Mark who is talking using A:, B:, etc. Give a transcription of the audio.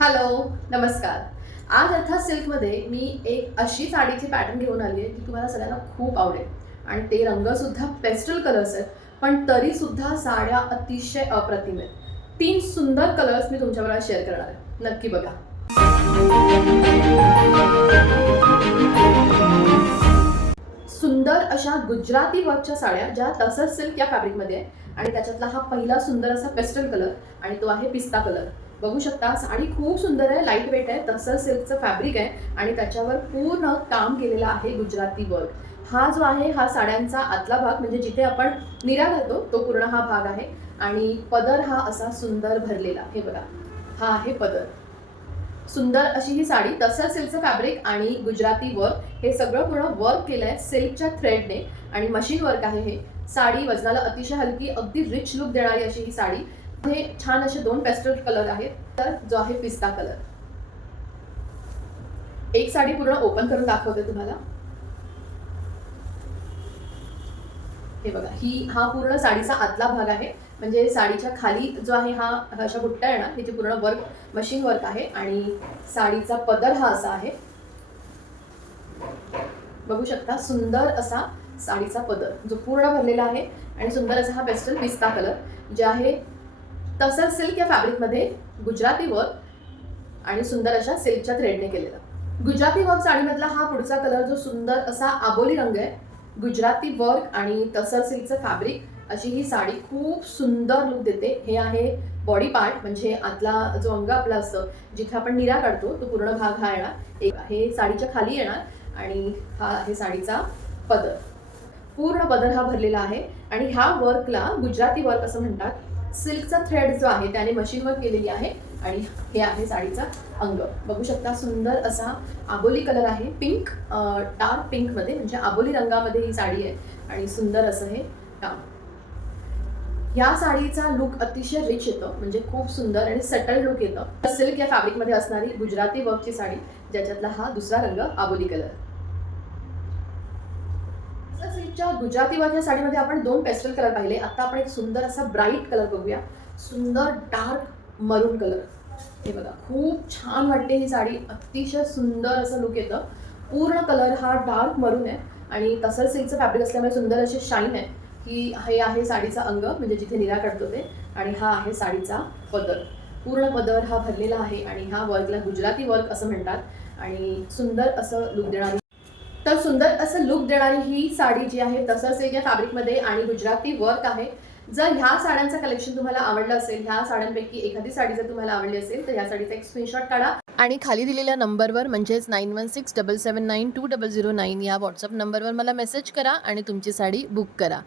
A: Hello नमस्कार. आज अर्थात सिल्कमध्ये मी एक अशी साडीची पॅटर्न घेऊन आली आहे की तुम्हाला सगळ्यांना खूप आवडेल. आणि ते रंगसुद्धा पेस्टल कलर्स आहेत पण तरीसुद्धा साड्या अतिशय अप्रतिम आहेत. तीन सुंदर कलर्स मी तुमच्याबरोबर शेअर करणार आहे. नक्की बघा. सुंदर अशा गुजराती वर्कच्या साड्या ज्या तसंच सिल्क या फॅब्रिकमध्ये आहे आणि त्याच्यातला हा पहिला सुंदर असा पेस्टल कलर आणि तो आहे पिस्ता कलर बघू शकता. आणि खूप सुंदर आहे लाइट वेट आहे तसंच सिल्कचं फॅब्रिक आहे आणि त्याच्यावर पूर्ण काम केलेलं आहे गुजराती वर्क हा जो आहे हा साड्यांचा आतला भाग म्हणजे जिथे आपण निरा घालतो तो पूर्ण हा भाग आहे. आणि पदर हा असा सुंदर भरलेला हे बघा. हा आहे पदर. सुंदर अशी ही साडी तसंच सिल्कचं फॅब्रिक आणि गुजराती वर्क हे सगळं पूर्ण वर्क केलं आहे सिल्कच्या थ्रेडने आणि मशीन वर्क आहे हे. साडी वजनाला अतिशय हलकी अगदी रिच लुक देणारी अशी ही साडी. हे छान असे दोन पेस्टल कलर आहेत. तर जो आहे पिस्ता कलर एक साडी पूर्ण ओपन करून दाखवते तुम्हाला. हे बघा ही हा पूर्ण साडीचा आतला भाग आहे. म्हणजे साडीच्या खाली जो आहे हा अशा बुट्ट्या येणार. ह्याची पूर्ण वर्क मशीन वर्क आहे आणि साडीचा पदर हा असा आहे. बघू शकता सुंदर असा साडीचा पदर जो पूर्ण भरलेला आहे आणि सुंदर असा हा पेस्टल पिस्ता कलर जे आहे तसंच सिल्क या फॅब्रिकमध्ये गुजराती वर्क आणि सुंदर अशा सिल्कच्या थ्रेडने केलेला. गुजराती वर्क साडीमधला हा पुढचा कलर जो सुंदर असा आबोली रंग आहे गुजराती वर्क आणि तसर सिल्कचं फॅब्रिक अशी ही साडी खूप सुंदर लुक देते. हे आहे बॉडी पार्ट म्हणजे आतला जो अंग आपला असतं जिथे आपण निरा काढतो तो पूर्ण भाग हा येणार. एक हे साडीच्या खाली येणार आणि हा आहे साडीचा पदर. पूर्ण पदर हा भरलेला आहे. आणि ह्या वर्कला गुजराती वर्क असं म्हणतात. सिल्कचा थ्रेड जो आहे त्याने मशीनवर केलेली आहे. आणि हे आहे साडीचा अंग. बघू शकता सुंदर असा आबोली कलर आहे. पिंक डार्क पिंकमध्ये म्हणजे आबोली रंगामध्ये ही साडी आहे. आणि सुंदर असं हे काम. ह्या साडीचा लुक अतिशय रिच येतं. म्हणजे खूप सुंदर आणि सटल लुक येतं. सिल्क या फॅब्रिकमध्ये असणारी गुजराती वर्कची साडी ज्याच्यातला हा दुसरा रंग आबोली कलर सिल्कच्या गुजराती वर्क या साडीमध्ये आपण दोन पेस्टल कलर पाहिले. आता आपण एक सुंदर असा ब्राईट कलर बघूया. सुंदर डार्क मरून कलर हे बघा खूप छान वाटते ही साडी. अतिशय सुंदर असं लुक येतं. पूर्ण कलर हा डार्क मरून आहे. आणि तसंच सिल्कचं फॅब्रिक असल्यामुळे सुंदर अशी शाईन आहे. की हे आहे साडीचा अंग म्हणजे जिथे निरा काढतो ते. आणि हा आहे साडीचा पदर. पूर्ण पदर हा भरलेला आहे. आणि हा वर्कला गुजराती वर्क असं म्हणतात. आणि सुंदर असं लुक देणारी तर सुंदर असं लुक देणारी ही साडी जी आहे तसंच या फॅब्रिकमध्ये आणि गुजराती वर्क आहे. जर ह्या साड्यांचं कलेक्शन तुम्हाला आवडलं असेल ह्या साड्यांपैकी एखादी साडी जर तुम्हाला आवडली असेल तर ह्या साडीचा एक स्क्रीनशॉट काढा.
B: आणि खाली दिलेल्या नंबरवर म्हणजेच nine one six double seven nine two double zero nine या व्हॉट्सअप नंबरवर मला मेसेज करा आणि तुमची साडी बुक करा.